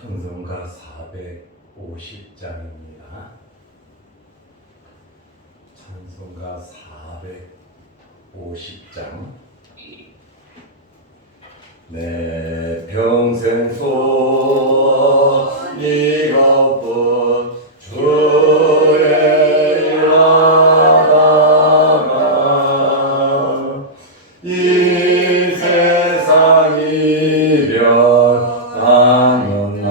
찬송가 450장입니다. 찬송가 450장. 내 평생 소원 이것뿐 주의 일하다가 이 세상 이변하는 날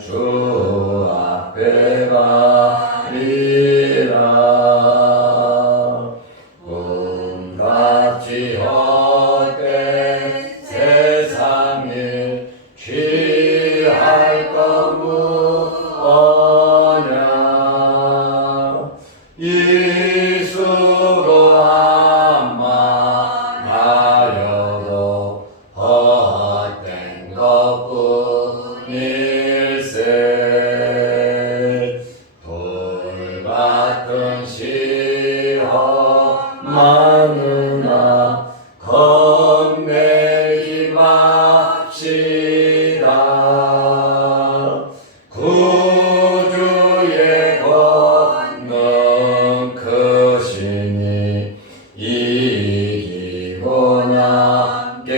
주 앞에 가리라. 꿈같이 헛된 세상 일 취할 것 무엇냐. 이 수고함만 하려고 헛된 것뿐일세. 돌같은 시험 많으나 겁내지 맙시다. 구주의 권능 크시니 이기고 남겠네.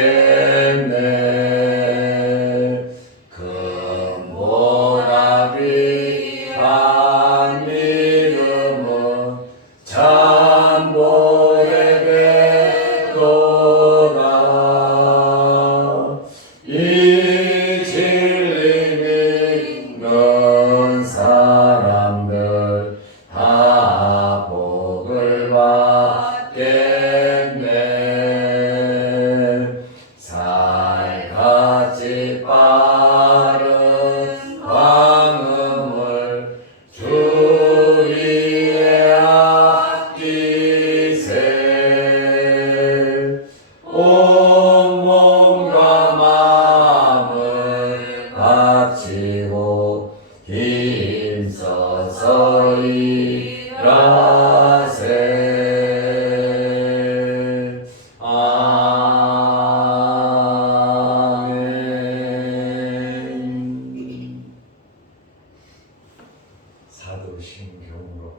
근본아 귀한 믿음은 참보의 배도다. 이 진리 믿는 사람들 다 복을 받겠네. 살같이 빠른 광음을 주 위에 아끼세. 온몸과 마음을 바치고 힘써서 일하세. 아멘. 사도신경으로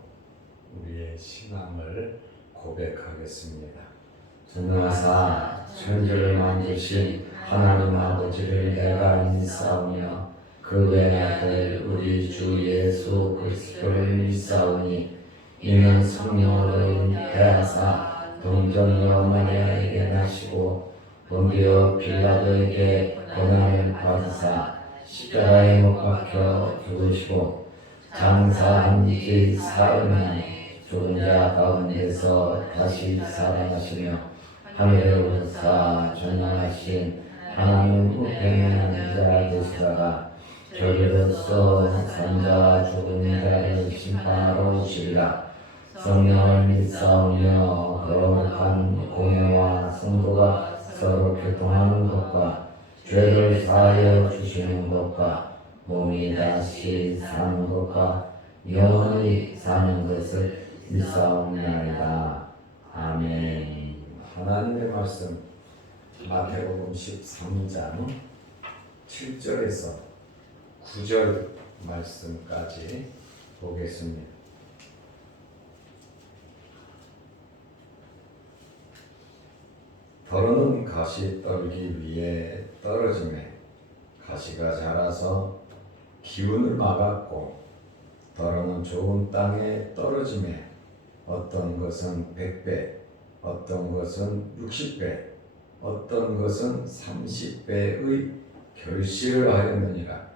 우리의 신앙을 고백하겠습니다. 전능하사 천지를 만드신 하나님 아버지를 내가 믿사오며 그 외의 아들 우리 주 예수 그리스도를 믿사오니 이는 성령으로 잉태하사 동정녀 마리아에게 나시고 본디오 빌라도에게 고난을 받으사 십자가에 못 박혀 죽으시고 장사한 지 사흘 만에 죽은 자 가운데서 다시 살아나시며 하늘에 오르사 전능하신 하나님 우편에 자 되시다가 저리로서 산자와 죽은 자를 심판하러 오시리라. 성령을 믿사오며 거룩한 공회와 성도가 서로 교통하는 것과 죄를 사하여 주시는 것과 몸이 다시 사는 것과 영원히 사는 것을 믿사옵나이다. 아멘. 하나님의 말씀 마태복음 13장 7절에서 9절 말씀까지 보겠습니다. 더러는 가시 떨기 위해 떨어지매 가시가 자라서 기운을 막았고, 더러는 좋은 땅에 떨어지매 어떤 것은 100배, 어떤 것은 60배, 어떤 것은 30배의 결실을 하였느니라.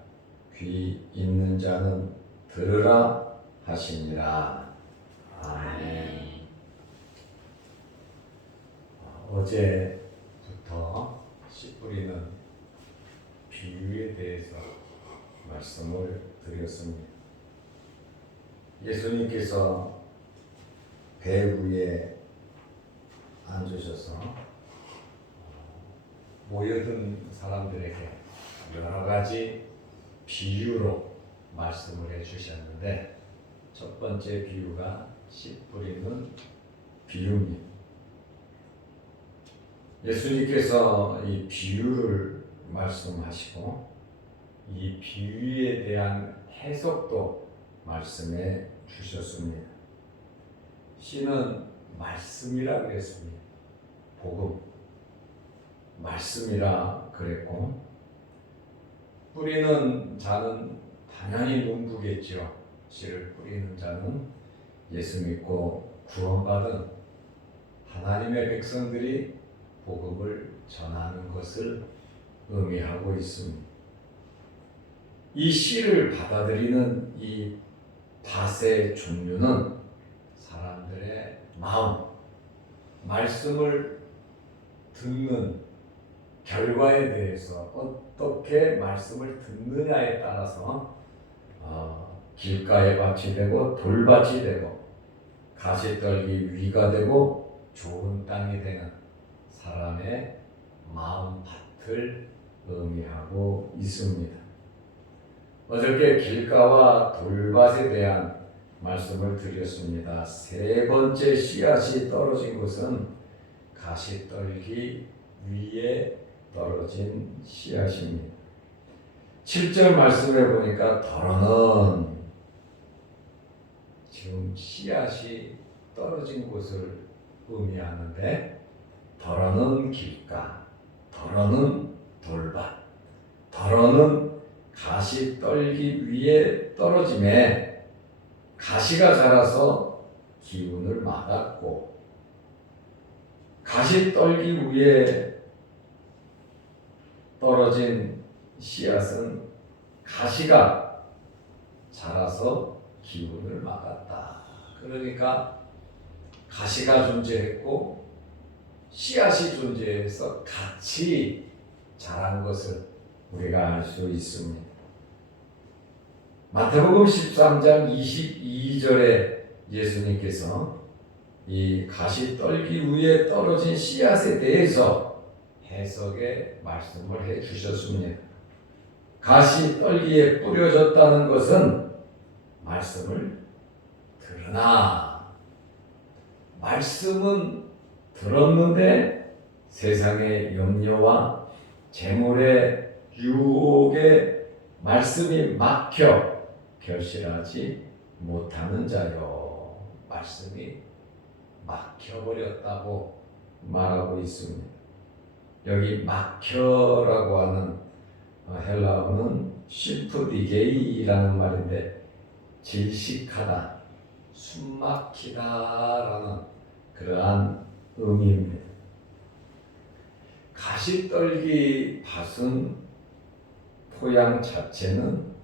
귀 있는 자는 들으라 하시니라. 아멘. 어제부터 씨 뿌리는 비유에 대해서 말씀을 드렸습니다. 예수님께서 배 위에 앉으셔서 모여든 사람들에게 여러 가지 비유로 말씀을 해주셨는데, 첫 번째 비유가 씨 뿌리는 비유입니다. 예수님께서 이 비유를 말씀하시고 이 비유에 대한 해석도 말씀해 주셨습니다. 씨는 말씀이라 그랬습니다. 복음, 말씀이라 그랬고, 뿌리는 자는 당연히 농부겠죠. 씨를 뿌리는 자는 예수 믿고 구원받은 하나님의 백성들이 복음을 전하는 것을 의미하고 있습니다. 이 씨를 받아들이는 이 밭의 종류는 사람들의 마음, 말씀을 듣는 결과에 대해서 어떻게 말씀을 듣느냐에 따라서 길가의 밭이 되고 돌밭이 되고 가시떨기 위가 되고 좋은 땅이 되는 사람의 마음 밭을 의미하고 있습니다. 어저께 길가와 돌밭에 대한 말씀을 드렸습니다. 세 번째 씨앗이 떨어진 것은 가시떨기 위에 떨어진 씨앗입니다. 7절 말씀해 보니까 더러는 지금 씨앗이 떨어진 곳을 의미하는데, 더러는 길가, 더러는 돌밭, 더러는 가시떨기 위에 떨어짐에 가시가 자라서 기운을 막았고, 가시떨기 위에 떨어진 씨앗은 가시가 자라서 기운을 막았다. 그러니까 가시가 존재했고 씨앗이 존재해서 같이 자란 것을 우리가 알 수 있습니다. 마태복음 13장 22절에 예수님께서 이 가시떨기 위에 떨어진 씨앗에 대해서 해석의 말씀을 해 주셨습니다. 가시떨기에 뿌려졌다는 것은 말씀을 들으나, 말씀은 들었는데 세상의 염려와 재물의 유혹에 말씀이 막혀 결실하지 못하는 자요. 말씀이 막혀버렸다고 말하고 있습니다. 여기 막혀라고 하는 헬라어는 심프디게이라는 말인데, 질식하다, 숨막히다라는 그러한 의미입니다. 가시떨기 밭은 토양 자체는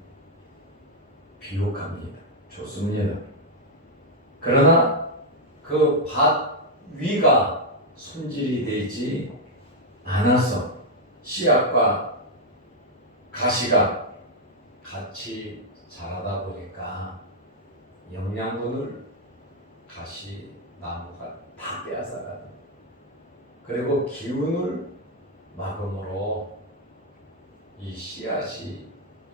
비옥합니다. 좋습니다. 그러나 그 밭 위가 손질이 되지 않아서 씨앗과 가시가 같이 자라다 보니까 영양분을 가시나무가 다 빼앗아가는, 그리고 기운을 막음으로 이 씨앗이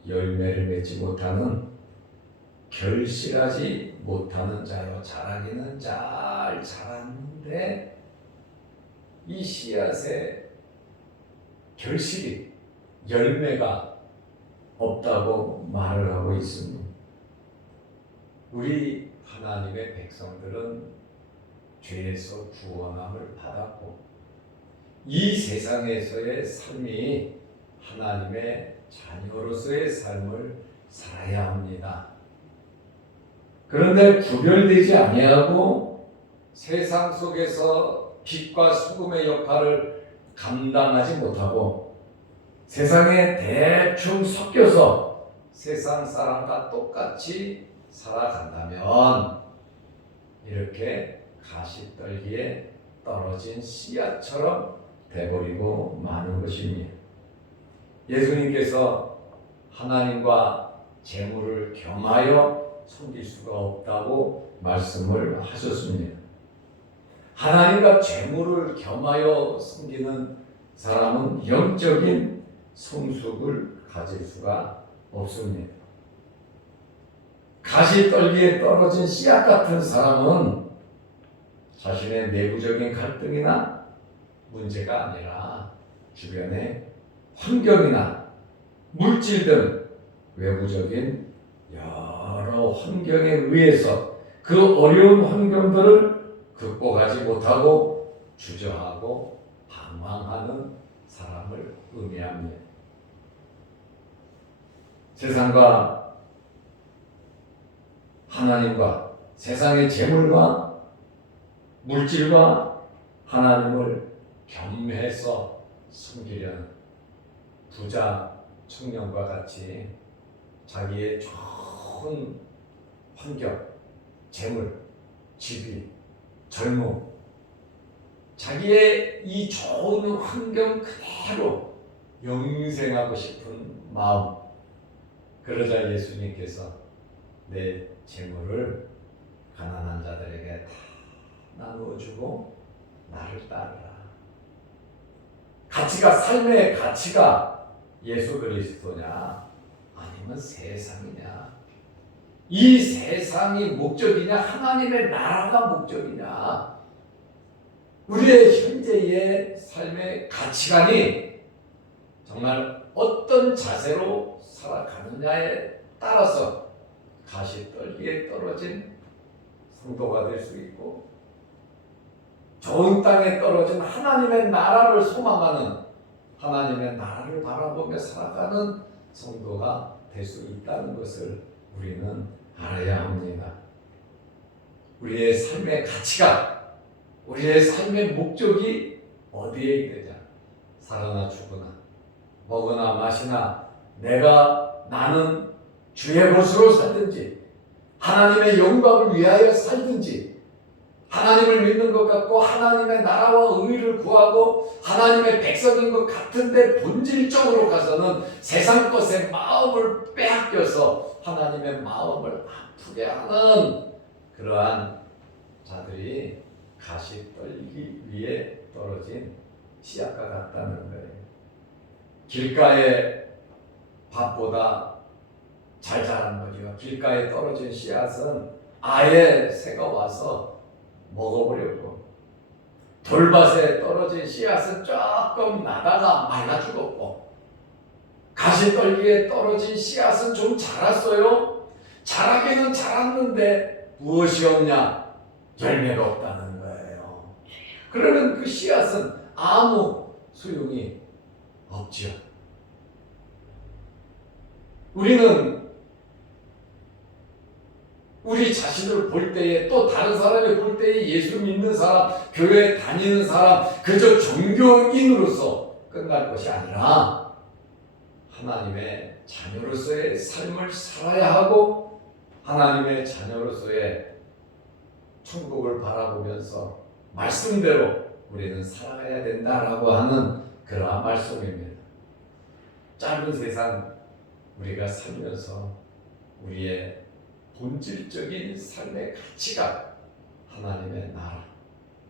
열매를 맺지 못하는, 결실하지 못하는 자요. 자라기는 잘 자랐는데 이 씨앗의 결실이, 열매가 없다고 말을 하고 있습니다. 우리 하나님의 백성들은 죄에서 구원함을 받았고 이 세상에서의 삶이 하나님의 자녀로서의 삶을 살아야 합니다. 그런데 구별되지 아니하고 세상 속에서 빛과 소금의 역할을 감당하지 못하고 세상에 대충 섞여서 세상 사람과 똑같이 살아간다면 이렇게 가시떨기에 떨어진 씨앗처럼 돼버리고 마는 것입니다. 예수님께서 하나님과 재물을 겸하여 섬길 수가 없다고 말씀을 하셨습니다. 하나님과 재물을 겸하여 섬기는 사람은 영적인 성숙을 가질 수가 없습니다. 가시떨기에 떨어진 씨앗 같은 사람은 자신의 내부적인 갈등이나 문제가 아니라 주변의 환경이나 물질 등 외부적인 여러 환경에 의해서 그 어려운 환경들을 극복하지 못하고 주저하고 방황하는 사람을 의미합니다. 세상과 하나님과 세상의 재물과 물질과 하나님을 겸해서 섬기려는 부자 청년과 같이 자기의 좋은 환경, 재물, 지위, 젊음, 자기의 이 좋은 환경 그대로 영생하고 싶은 마음. 그러자 예수님께서 내 재물을 가난한 자들에게 다 나누어주고 나를 따르라. 삶의 가치가 예수 그리스도냐 아니면 세상이냐, 이 세상이 목적이냐 하나님의 나라가 목적이냐, 우리의 현재의 삶의 가치관이 정말 어떤 자세로 살아가느냐에 따라서 가시떨기에 떨어진 성도가 될 수 있고, 좋은 땅에 떨어진 하나님의 나라를 소망하는, 하나님의 나라를 바라보며 살아가는 성도가 될 수 있다는 것을 우리는 알아야 합니다. 우리의 삶의 가치가, 우리의 삶의 목적이 어디에 있느냐, 살아나 죽으나 먹으나 마시나 나는 주의 것으로 살든지 하나님의 영광을 위하여 살든지, 하나님을 믿는 것 같고 하나님의 나라와 의를 구하고 하나님의 백성인 것 같은데 본질적으로 가서는 세상 것에 마음을 빼앗겨서 하나님의 마음을 아프게 하는 그러한 자들이 가시 떨기 위에 떨어진 씨앗과 같다는 거예요. 길가의 밭보다 잘 자란 거죠. 길가에 떨어진 씨앗은 아예 새가 와서 먹어버렸고, 돌밭에 떨어진 씨앗은 조금 나다가 말라 죽었고, 가시떨기에 떨어진 씨앗은 좀 자랐어요. 자라기는 자랐는데 무엇이 없냐? 열매가 없다는 거예요. 그러면 그 씨앗은 아무 소용이 없지요. 우리는 우리 자신을 볼 때에, 또 다른 사람을 볼 때에 예수 믿는 사람, 교회 다니는 사람, 그저 종교인으로서 끝날 것이 아니라 하나님의 자녀로서의 삶을 살아야 하고, 하나님의 자녀로서의 천국을 바라보면서 말씀대로 우리는 살아가야 된다라고 하는 그러한 말씀입니다. 짧은 세상 우리가 살면서 우리의 본질적인 삶의 가치가 하나님의 나라,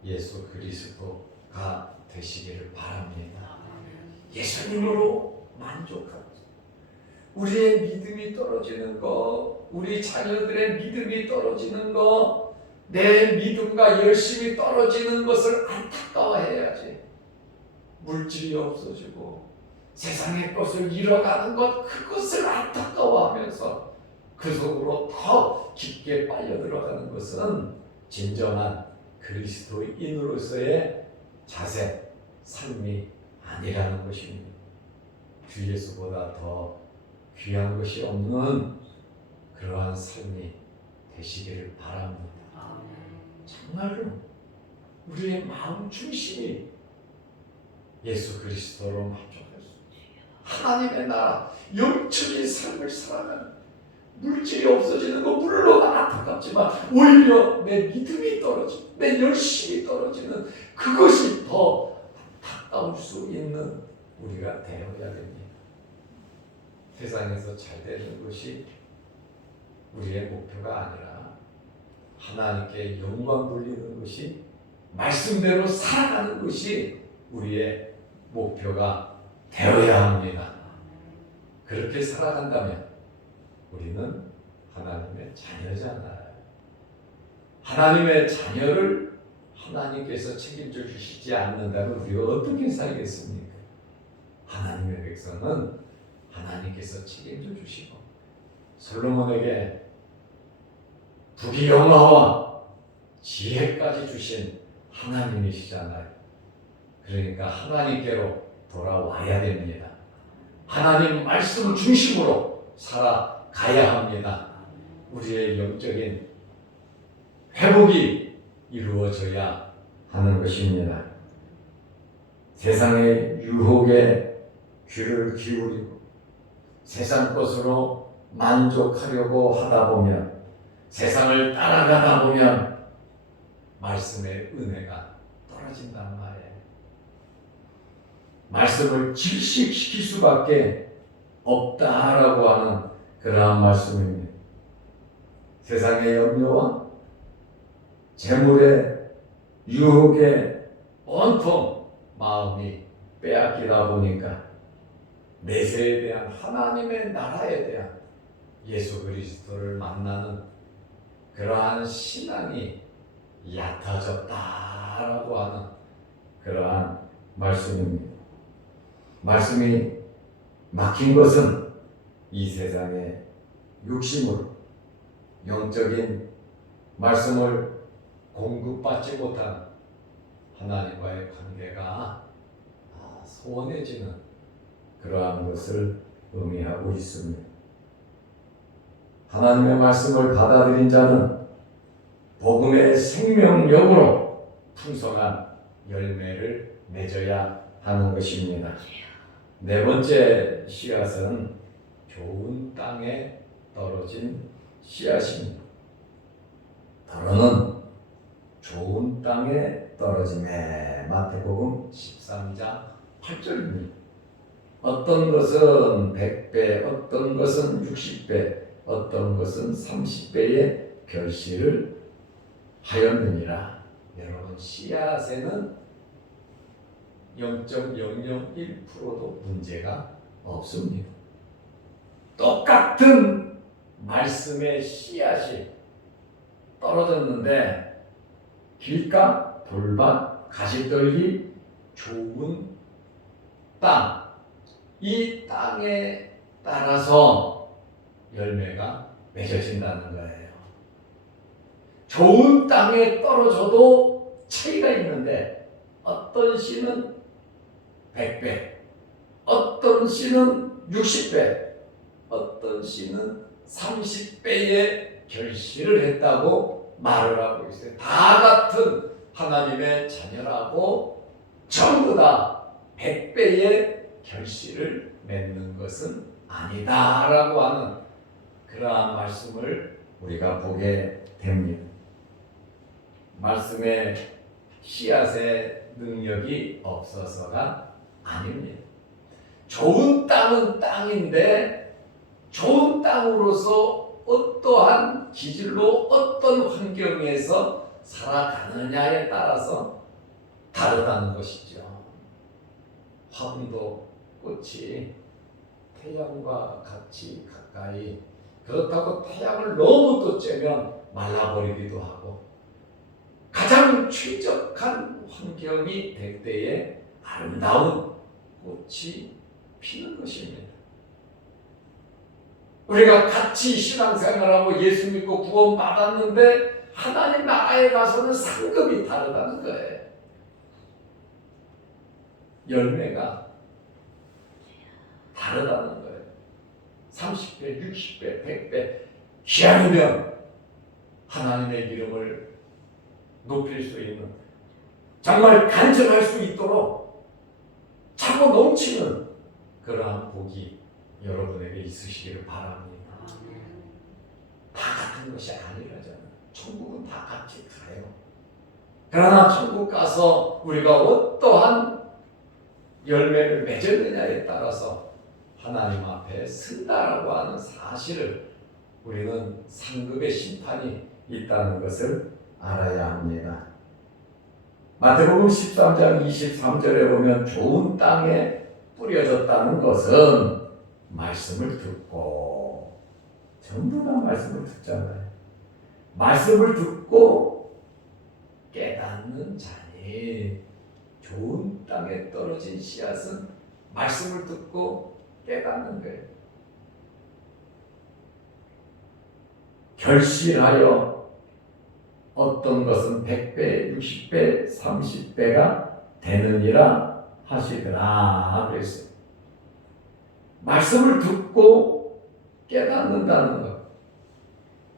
예수 그리스도가 되시기를 바랍니다. 예수님으로 만족하고, 우리의 믿음이 떨어지는 거, 우리 자녀들의 믿음이 떨어지는 거, 내 믿음과 열심이 떨어지는 것을 안타까워해야지. 물질이 없어지고 세상의 것을 잃어가는 것, 그것을 안타까워하면서 그 속으로 더 깊게 빨려 들어가는 것은 진정한 그리스도인으로서의 자세, 삶이 아니라는 것입니다. 주 예수보다 더 귀한 것이 없는 그러한 삶이 되시기를 바랍니다. 정말로 우리의 마음 중심이 예수 그리스도로 만족할 수 있는 하나님의 나라, 영적인 삶을 살아가는, 물질이 없어지는 거 물론 안타깝지만 오히려 내 믿음이 떨어지고 내 열심이 떨어지는 그것이 더 안타까울 수 있는 우리가 되어야 됩니다. 세상에서 잘 되는 것이 우리의 목표가 아니라 하나님께 영광 돌리는 것이, 말씀대로 살아가는 것이 우리의 목표가 되어야 합니다. 그렇게 살아간다면 우리는 하나님의 자녀잖아요. 하나님의 자녀를 하나님께서 책임져 주시지 않는다면 우리가 어떻게 살겠습니까? 하나님의 백성은 하나님께서 책임져 주시고 솔로몬에게 부귀영화와 지혜까지 주신 하나님이시잖아요. 그러니까 하나님께로 돌아와야 됩니다. 하나님 말씀 중심으로 살아가야 합니다. 우리의 영적인 회복이 이루어져야 하는 것입니다. 세상의 유혹에 귀를 기울이고 세상 것으로 만족하려고 하다 보면, 세상을 따라가다 보면 말씀의 은혜가 떨어진단 말이에요. 말씀을 질식시킬 수밖에 없다라고 하는 그러한 말씀입니다. 세상의 염려와 재물의 유혹에 온통 마음이 빼앗기다 보니까 내세에 대한, 하나님의 나라에 대한, 예수 그리스도를 만나는 그러한 신앙이 얕아졌다라고 하는 그러한 말씀입니다. 말씀이 막힌 것은 이 세상의 욕심으로 영적인 말씀을 공급받지 못한 하나님과의 관계가 소원해지는 그러한 것을 의미하고 있습니다. 하나님의 말씀을 받아들인 자는 복음의 생명력으로 풍성한 열매를 맺어야 하는 것입니다. 네 번째 씨앗은 좋은 땅에 떨어진 씨앗입니다. 더러는 좋은 땅에 떨어짐에 마태복음 13장 8절입니다. 어떤 것은 100배, 어떤 것은 60배, 어떤 것은 30배의 결실을 하였느니라. 여러분, 씨앗에는 0.001%도 문제가 없습니다. 똑같은 말씀의 씨앗이 떨어졌는데 길가, 돌밭, 가시떨기, 좋은 땅, 이 땅에 따라서 열매가 맺어진다는 거예요. 좋은 땅에 떨어져도 차이가 있는데 어떤 씨는 100배, 어떤 씨는 60배, 어떤 씨는 30배의 결실을 했다고 말을 하고 있어요. 다 같은 하나님의 자녀라고 전부 다 100배의 결실을 맺는 것은 아니다라고 하는 그러한 말씀을 우리가 보게 됩니다. 말씀의 씨앗의 능력이 없어서가 아닙니다. 좋은 땅은 땅인데 좋은 땅으로서 어떠한 기질로 어떤 환경에서 살아가느냐에 따라서 다르다는 것이죠. 화분도 꽃이 태양과 같이 가까이, 그렇다고 태양을 너무 또 쬐면 말라버리기도 하고, 가장 최적한 환경이 될 때에 아름다운 꽃이 피는 것입니다. 우리가 같이 신앙생활하고 예수 믿고 구원 받았는데 하나님 나라에 가서는 상급이 다르다는 거예요. 열매가 다르다는 거예요. 30배, 60배, 100배 기한이면 하나님의 이름을 높일 수 있는, 정말 간증할 수 있도록 차고 넘치는 그러한 복이 여러분에게 있으시기를 바랍니다. 다 같은 것이 아니라잖아요. 천국은 다 같이 가요. 그러나 천국 가서 우리가 어떠한 열매를 맺었느냐에 따라서 하나님 앞에 쓴다라고 하는 사실을, 우리는 상급의 심판이 있다는 것을 알아야 합니다. 마태복음 13장 23절에 보면 좋은 땅에 뿌려졌다는 것은 말씀을 듣고, 전부 다 말씀을 듣잖아요. 말씀을 듣고 깨닫는 자니, 좋은 땅에 떨어진 씨앗은 말씀을 듣고 깨닫는 거예요. 결실하여 어떤 것은 100배, 60배, 30배가 되느니라 하시더라 그랬어요. 말씀을 듣고 깨닫는다는 것.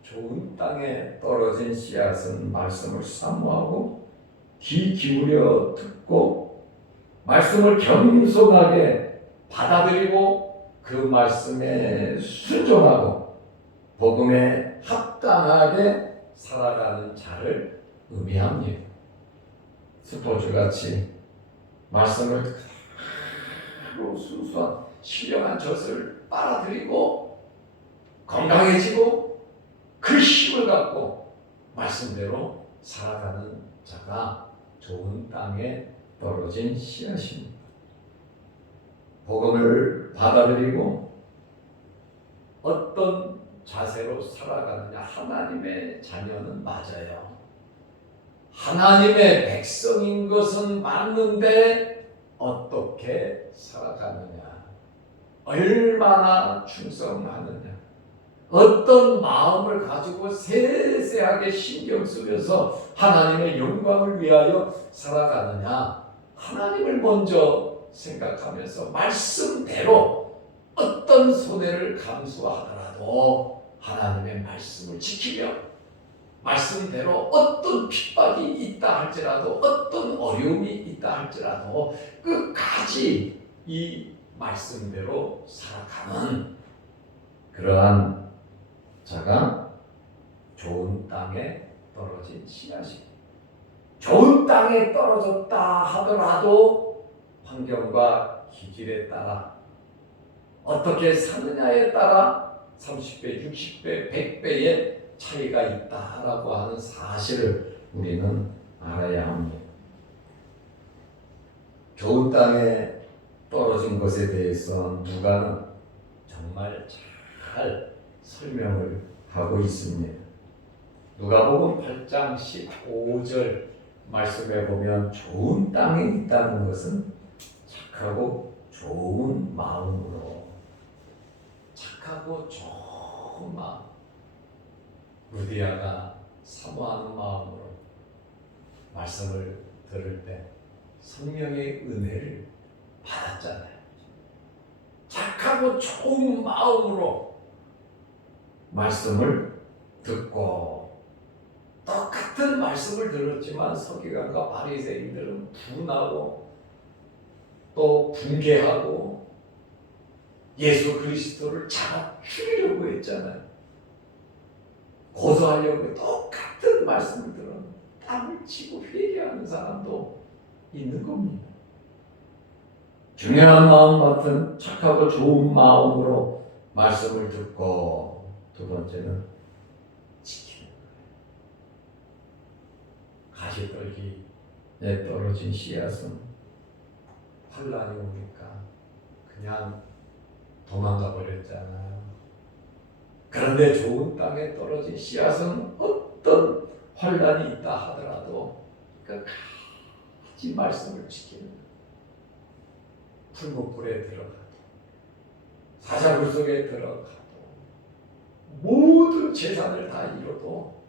좋은 땅에 떨어진 씨앗은 말씀을 사모하고 귀 기울여 듣고 말씀을 겸손하게 받아들이고 그 말씀에 순종하고 복음에 합당하게 살아가는 자를 의미합니다. 스포츠같이 말씀을 그대로 순수한 신령한 젖을 빨아들이고 건강해지고 그 힘을 갖고 말씀대로 살아가는 자가 좋은 땅에 떨어진 씨앗입니다. 복음을 받아들이고 어떤 자세로 살아가느냐. 하나님의 자녀는 맞아요. 하나님의 백성인 것은 맞는데 어떻게 살아가느냐. 얼마나 충성하느냐. 어떤 마음을 가지고 세세하게 신경 쓰면서 하나님의 영광을 위하여 살아가느냐. 하나님을 먼저 생각하면서 말씀대로 어떤 손해를 감수하더라도 하나님의 말씀을 지키며 말씀대로 어떤 핍박이 있다 할지라도 어떤 어려움이 있다 할지라도 끝까지 이 말씀대로 살아가는 그러한 자가 좋은 땅에 떨어진 씨앗이. 좋은 땅에 떨어졌다 하더라도 환경과 기질에 따라 어떻게 사느냐에 따라 30배, 60배, 100배의 차이가 있다라고 하는 사실을 우리는 알아야 합니다. 좋은 땅에 떨어진 것에 대해서 누가는 정말 잘 설명을 하고 있습니다. 누가복음 8장 15절 말씀에 보면 좋은 땅에 있다는 것은 착하고 좋은 마음으로, 착하고 좋은 마음, 루디아가 사모하는 마음으로 말씀을 들을 때 성령의 은혜를 받았잖아요. 착하고 좋은 마음으로 말씀을 듣고 똑같은 말씀을 들었지만 서기관과 바리새인들은 분하고 또 분개하고 예수 그리스도를 잡아 죽이려고 했잖아요. 고소하려고 똑같은 말씀을 들었는데 땀을 치고 회개하는 사람도 있는 겁니다. 중요한 마음 같은 착하고 좋은 마음으로 말씀을 듣고 두 번째는 지키는 거예요. 가시떨기에 떨어진 씨앗은 환란이 오니까 그냥 도망가 버렸잖아요. 그런데 좋은 땅에 떨어진 씨앗은 어떤 환란이 있다 하더라도 끝까지 말씀을 지키는 거예요. 풀무불에 들어가도 사자굴 속에 들어가도 모든 재산을 다 잃어도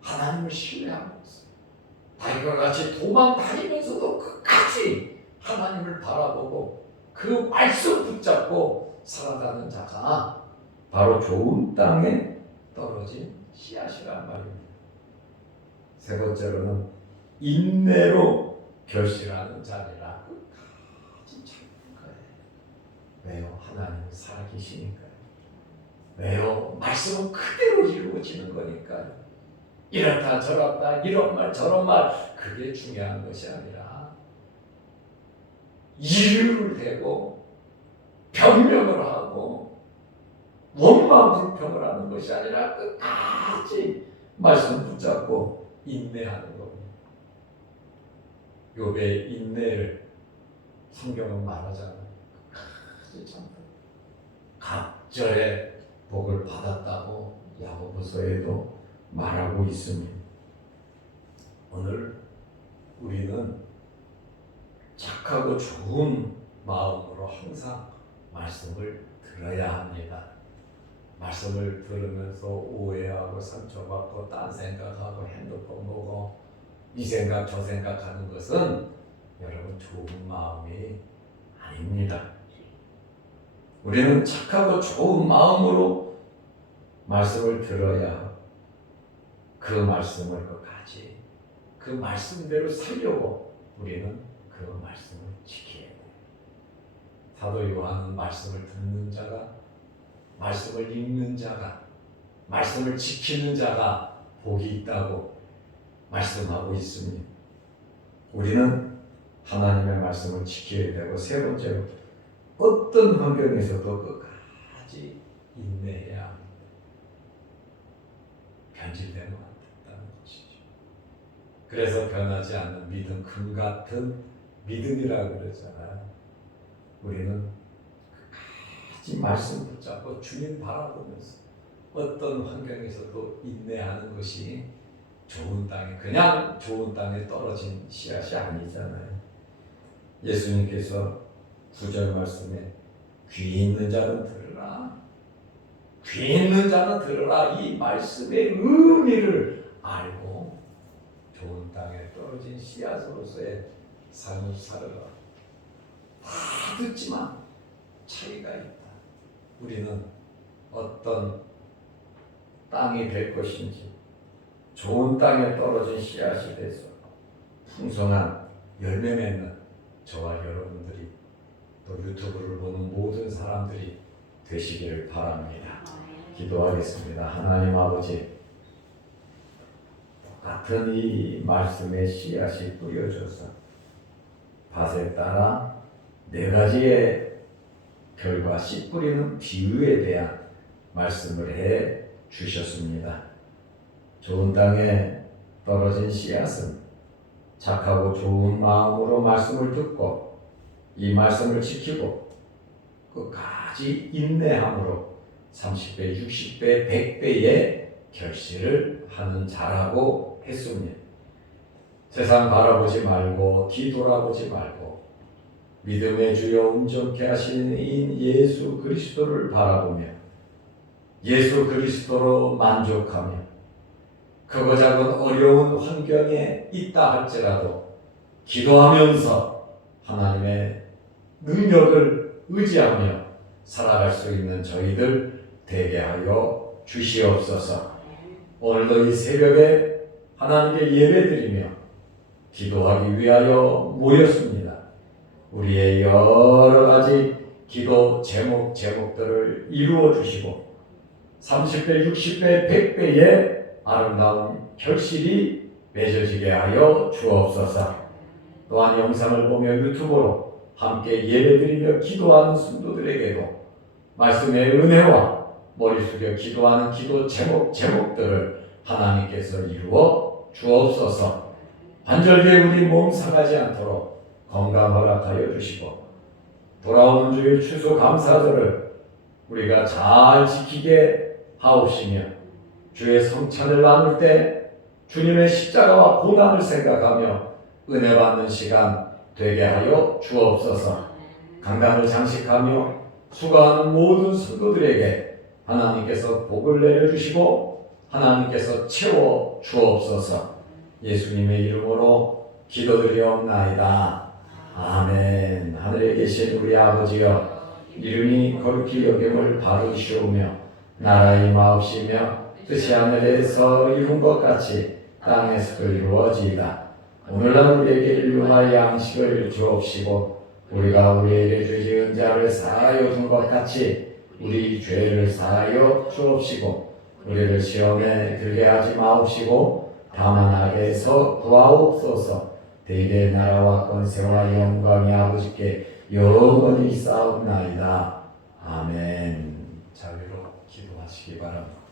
하나님을 신뢰하고 있어요. 다윗과 같이 도망 다니면서도 끝까지 하나님을 바라보고 그 말씀 붙잡고 살아가는 자가 바로 좋은 땅에 떨어진 씨앗이란 말입니다. 세 번째로는 인내로 결실하는 자리라. 끝까지 참는 거예요. 왜요? 하나님은 살아계시니까요. 왜요? 말씀은 그대로 이루어지는 거니까요. 이렇다 저렇다 이런 말 저런 말 그게 중요한 것이 아니라 이유를 대고 변명을 하고 원망 불평을 하는 것이 아니라 끝까지 말씀 붙잡고 인내하는 겁니다. 욥의 인내를 성경은 말하잖아요. 끝까지 참고 갑절에 복을 받았다고 야고보서에도 말하고 있습니다. 오늘 우리는 착하고 좋은 마음으로 항상 말씀을 들어야 합니다. 말씀을 들으면서 오해하고 상처받고 딴 생각하고 핸드폰 보고 이 생각 저 생각하는 것은 여러분 좋은 마음이 아닙니다. 우리는 착하고 좋은 마음으로 말씀을 들어야 그 말씀을 끝까지 그 말씀대로 살려고 우리는 그 말씀을 지켜야 돼요. 사도 요한은 말씀을 듣는 자가, 말씀을 읽는 자가, 말씀을 지키는 자가 복이 있다고 말씀하고 있습니다. 우리는 하나님의 말씀을 지켜야 되고, 세 번째로 어떤 환경에서도 끝까지 인내해야 합니다. 변질되면 안 된다는 것이죠. 그래서 변하지 않는 믿음, 금 같은 믿음이라고 그러잖아요. 우리는 끝까지 말씀 붙잡고 주님 바라보면서 어떤 환경에서도 인내하는 것이 좋은 땅에, 그냥 좋은 땅에 떨어진 씨앗이 아니잖아요. 예수님께서 9절 말씀에 귀 있는 자는 들으라, 귀 있는 자는 들으라, 이 말씀의 의미를 알고 좋은 땅에 떨어진 씨앗으로서의 삶을 살아라. 다 듣지만 차이가 있다. 우리는 어떤 땅이 될 것인지, 좋은 땅에 떨어진 씨앗이 돼서 풍성한 열매 맺는 저와 여러분들이, 또 유튜브를 보는 모든 사람들이 되시기를 바랍니다. 기도하겠습니다. 하나님 아버지, 같은 이 말씀의 씨앗이 뿌려져서 밭에 따라 4가지의 결과, 씨 뿌리는 비유에 대한 말씀을 해 주셨습니다. 좋은 땅에 떨어진 씨앗은 착하고 좋은 마음으로 말씀을 듣고 이 말씀을 지키고 끝까지 인내함으로 30배, 60배, 100배의 결실을 하는 자라고 했습니다. 세상 바라보지 말고 뒤돌아보지 말고 믿음의 주여 온전케 하시는 이 예수 그리스도를 바라보며 예수 그리스도로 만족하며 크고 작은 어려운 환경에 있다 할지라도 기도하면서 하나님의 능력을 의지하며 살아갈 수 있는 저희들 되게 하여 주시옵소서. 오늘도 이 새벽에 하나님께 예배드리며 기도하기 위하여 모였습니다. 우리의 여러 가지 기도 제목들을 이루어 주시고 30배, 60배, 100배의 아름다운 결실이 맺어지게 하여 주옵소서. 또한 영상을 보며 유튜브로 함께 예배드리며 기도하는 성도들에게도 말씀의 은혜와 머리 숙여 기도하는 기도 제목들을 하나님께서 이루어 주옵소서. 관절기에 우리 몸 상하지 않도록 건강 허락하여 주시고 돌아오는 주일 추수 감사절을 우리가 잘 지키게 하옵시며 주의 성찬을 나눌 때 주님의 십자가와 고난을 생각하며 은혜 받는 시간 되게 하여 주옵소서. 강단을 장식하며 수고하는 모든 성도들에게 하나님께서 복을 내려주시고 하나님께서 채워 주옵소서. 예수님의 이름으로 기도드리옵나이다. 아멘. 하늘에 계신 우리 아버지여, 이름이 거룩히 여김을 받으시오며 나라의 임하옵시며 뜻이 하늘에서 이룬 것 같이 땅에서도 이루어지이다. 오늘날 우리에게 일용할 양식을 주옵시고 우리가 우리에게 죄지은 자를 사하여 준 것 같이 우리 죄를 사하여 주옵시고 우리를 시험에 들게 하지 마옵시고 다만 악에서 구하옵소서. 대대 나라와 권세와 영광이 아버지께 영원히 있사옵나이다. 아멘. 자비로 기도하시기 바랍니다.